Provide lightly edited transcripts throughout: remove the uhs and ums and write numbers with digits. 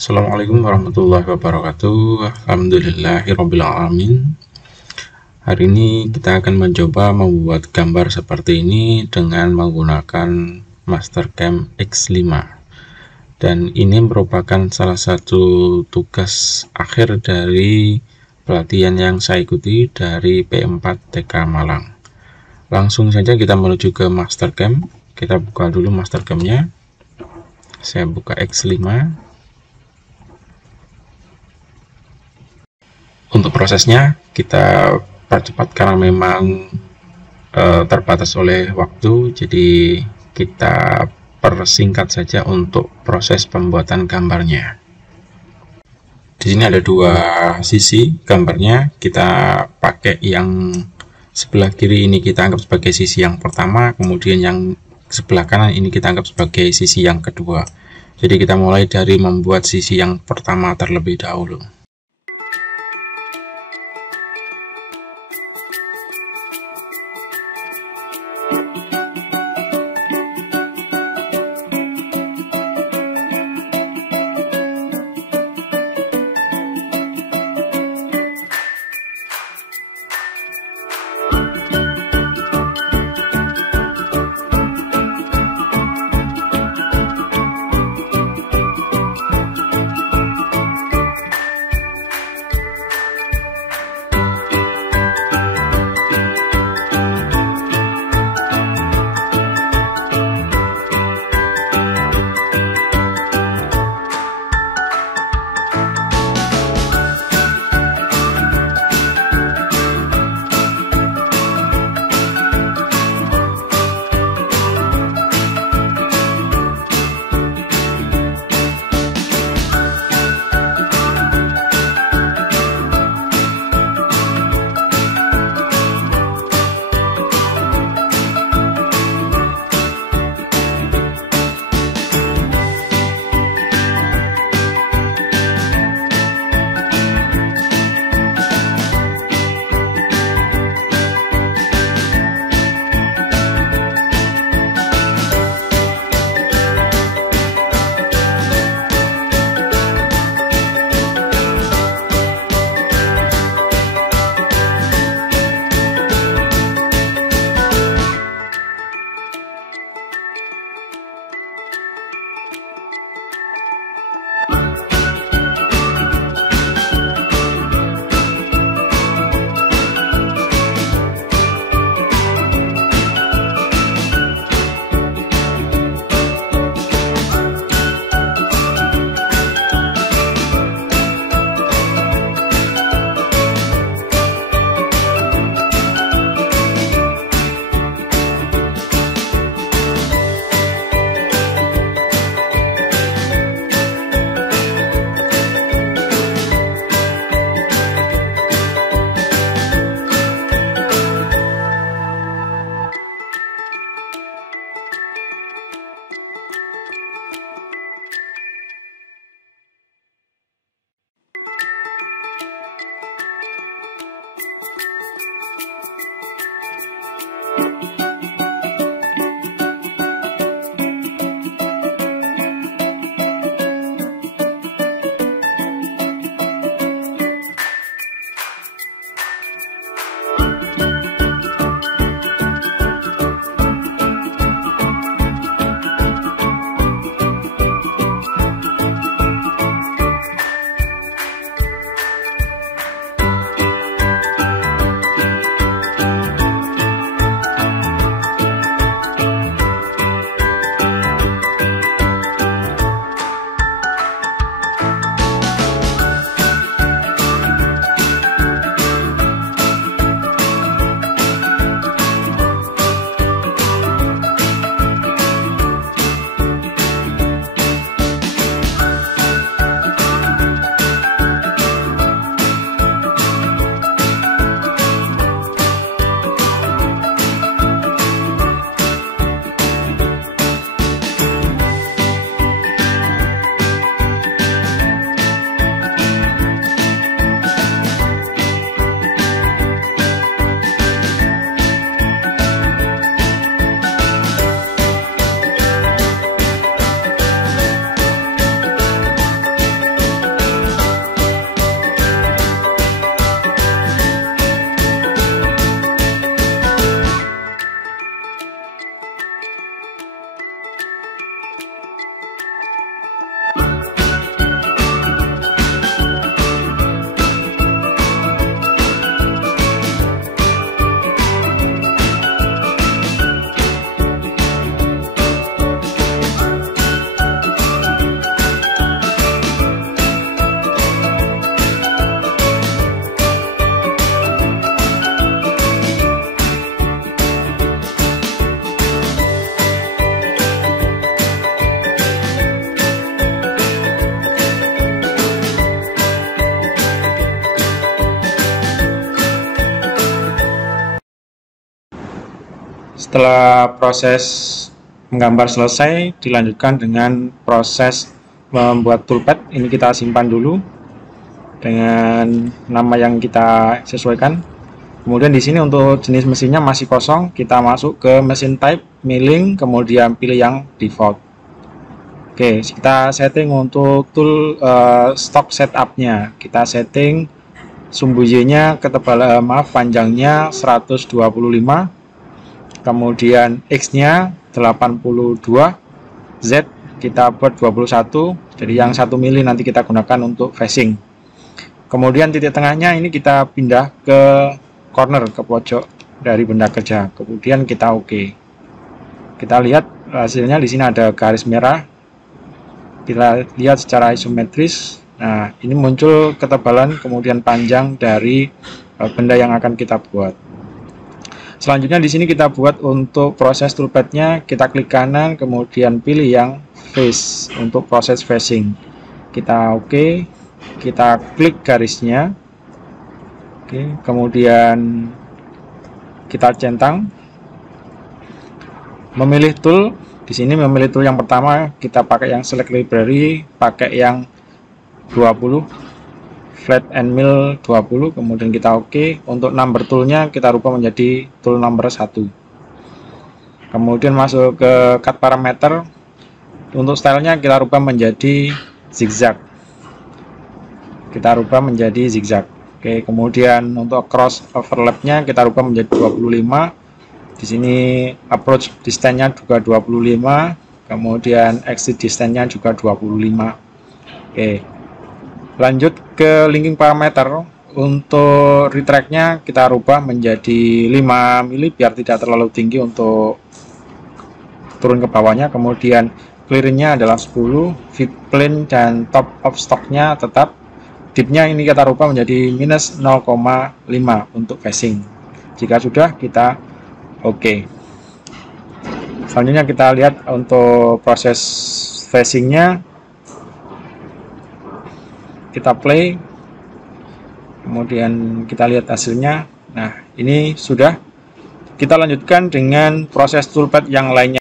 Assalamualaikum warahmatullahi wabarakatuh. Alhamdulillahirabbil alamin. Hari ini kita akan mencoba membuat gambar seperti ini dengan menggunakan Mastercam X5. Dan ini merupakan salah satu tugas akhir dari pelatihan yang saya ikuti dari P4 TK Malang. Langsung saja kita menuju ke Mastercam. Kita buka dulu Mastercam-nya. Saya buka X5. Untuk prosesnya kita percepat karena memang terbatas oleh waktu, jadi kita persingkat saja untuk proses pembuatan gambarnya. Di sini ada dua sisi gambarnya, kita pakai yang sebelah kiri ini kita anggap sebagai sisi yang pertama, kemudian yang sebelah kanan ini kita anggap sebagai sisi yang kedua. Jadi kita mulai dari membuat sisi yang pertama terlebih dahulu. Setelah proses menggambar selesai, dilanjutkan dengan proses membuat toolpad. Ini kita simpan dulu dengan nama yang kita sesuaikan. Kemudian di sini untuk jenis mesinnya masih kosong, kita masuk ke mesin type, milling, kemudian pilih yang default. Oke, kita setting untuk tool stock setupnya. Kita setting sumbu Y-nya ketebalan panjangnya 125, kemudian X-nya 82, Z kita buat 21, jadi yang 1 mili nanti kita gunakan untuk facing. Kemudian titik tengahnya ini kita pindah ke corner, ke pojok dari benda kerja. Kemudian kita oke. Kita lihat hasilnya, di sini ada garis merah. Kita lihat secara isometris. Nah, ini muncul ketebalan kemudian panjang dari benda yang akan kita buat. Selanjutnya di sini kita buat untuk proses toolpadnya, kita klik kanan kemudian pilih yang face untuk proses facing. Kita oke, kita klik garisnya. Oke, kemudian kita centang. Memilih tool, di sini memilih tool yang pertama, kita pakai yang select library, pakai yang 20 flat and mill 20, kemudian kita oke. Untuk number toolnya kita rubah menjadi tool number 1. Kemudian masuk ke cut parameter, untuk stylenya kita rubah menjadi zigzag, kita rubah menjadi zigzag. Oke, kemudian untuk cross overlapnya kita rubah menjadi 25. Di sini approach distance-nya juga 25, kemudian exit distance-nya juga 25. Oke, lanjut ke linking parameter. Untuk retract-nya kita rubah menjadi 5 mili biar tidak terlalu tinggi untuk turun ke bawahnya. Kemudian clearing-nya adalah 10, fit plane dan top of stock-nya tetap. Dip-nya ini kita rubah menjadi minus 0,5 untuk facing. Jika sudah, kita oke. Selanjutnya kita lihat untuk proses facing-nya. Kita play, kemudian kita lihat hasilnya. Nah, ini sudah. Kita lanjutkan dengan proses toolpad yang lainnya.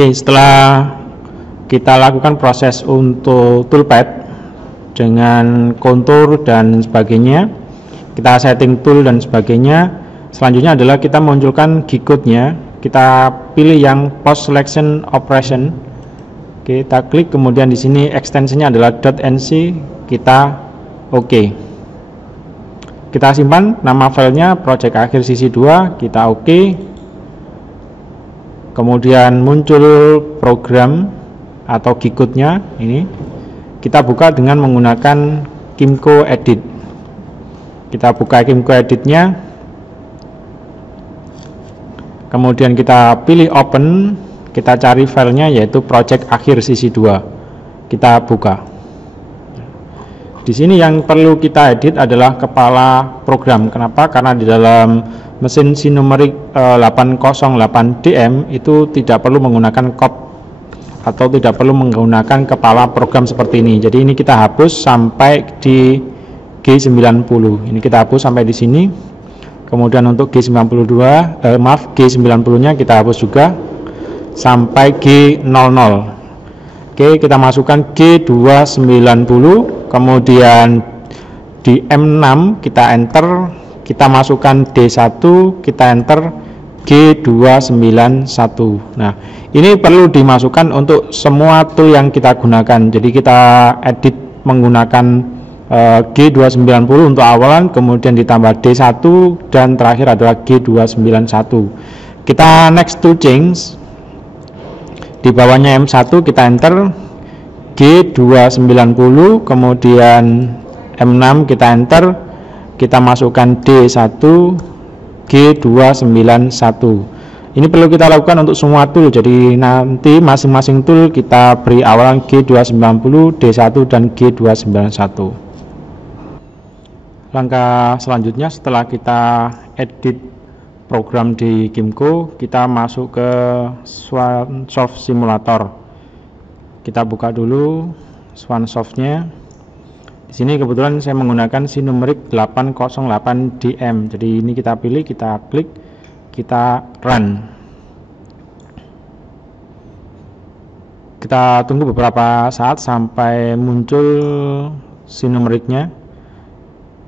Oke, setelah kita lakukan proses untuk toolpad dengan kontur dan sebagainya, kita setting tool dan sebagainya, selanjutnya adalah kita munculkan G-code-nya. Kita pilih yang post selection operation. Oke, kita klik, kemudian di sini ekstensinya adalah .nc, kita oke. Kita simpan nama filenya project akhir sisi 2, kita oke. Kemudian muncul program atau G-code-nya ini. Kita buka dengan menggunakan Kimco Edit. Kita buka Kimco Edit-nya. Kemudian kita pilih open, kita cari filenya yaitu project akhir sisi 2. Kita buka. Di sini yang perlu kita edit adalah kepala program. Kenapa? Karena di dalam mesin sinumerik 808DM itu tidak perlu menggunakan cop atau tidak perlu menggunakan kepala program seperti ini. Jadi ini kita hapus sampai di G90. Ini kita hapus sampai di sini. Kemudian untuk G90-nya kita hapus juga. sampai G00. Oke, kita masukkan G290, kemudian di M6 kita enter, kita masukkan D1, kita enter G291. Nah, ini perlu dimasukkan untuk semua tool yang kita gunakan. Jadi kita edit menggunakan G290 untuk awalan, kemudian ditambah D1, dan terakhir adalah G291. Kita next to change, di bawahnya M1 kita enter G290, kemudian M6 kita enter, kita masukkan D1, G291. Ini perlu kita lakukan untuk semua tool, jadi nanti masing-masing tool kita beri awalan G290, D1, dan G291. Langkah selanjutnya setelah kita edit program di Gimco, kita masuk ke Swansoft Simulator. Kita buka dulu Swansoft-nya. Di sini kebetulan saya menggunakan SINUMERIC 808DM. Jadi ini kita pilih, kita klik, kita run. Kita tunggu beberapa saat sampai muncul SINUMERIC-nya.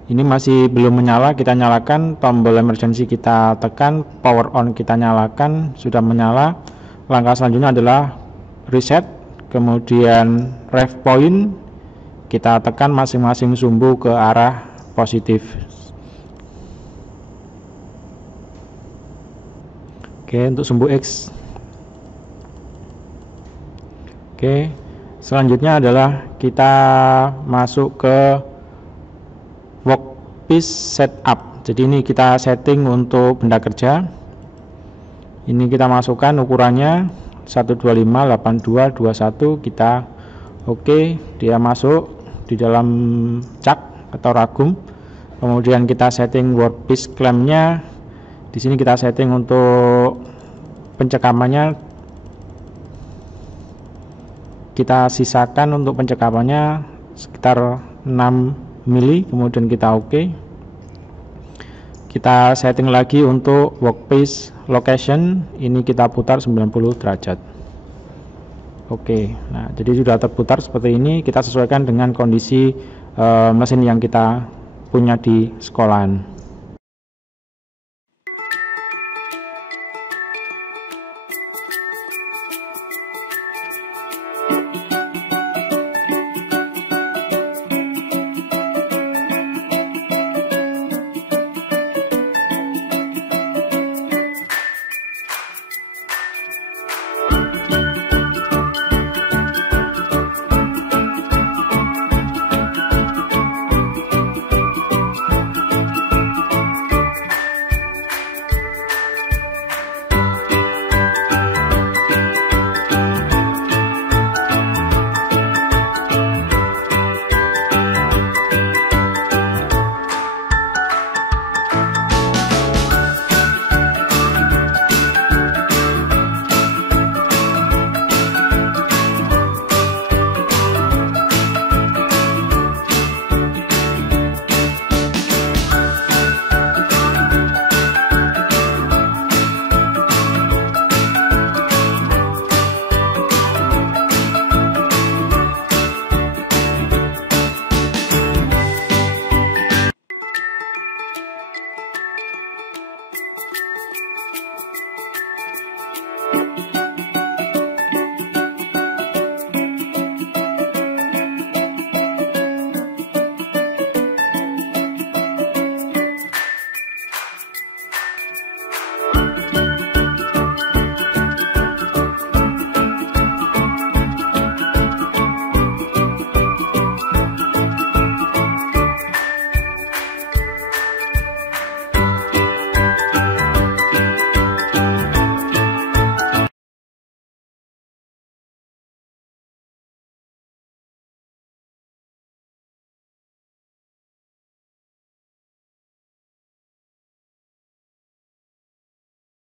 Ini masih belum menyala, kita nyalakan, tombol emergency kita tekan, power on kita nyalakan, sudah menyala. Langkah selanjutnya adalah reset, kemudian ref point, kita tekan masing-masing sumbu ke arah positif. Oke, untuk sumbu X. Oke, selanjutnya adalah kita masuk ke workpiece setup. Jadi ini kita setting untuk benda kerja. Ini kita masukkan ukurannya 125/82/21, kita oke, dia masuk di dalam cak atau ragum. Kemudian kita setting workpiece clampnya. Di sini kita setting untuk pencekamannya, kita sisakan untuk pencekamannya sekitar 6 mili, kemudian kita oke. Kita setting lagi untuk workpiece location, ini kita putar 90 derajat. Oke, nah jadi sudah terputar seperti ini. Kita sesuaikan dengan kondisi mesin yang kita punya di sekolahan.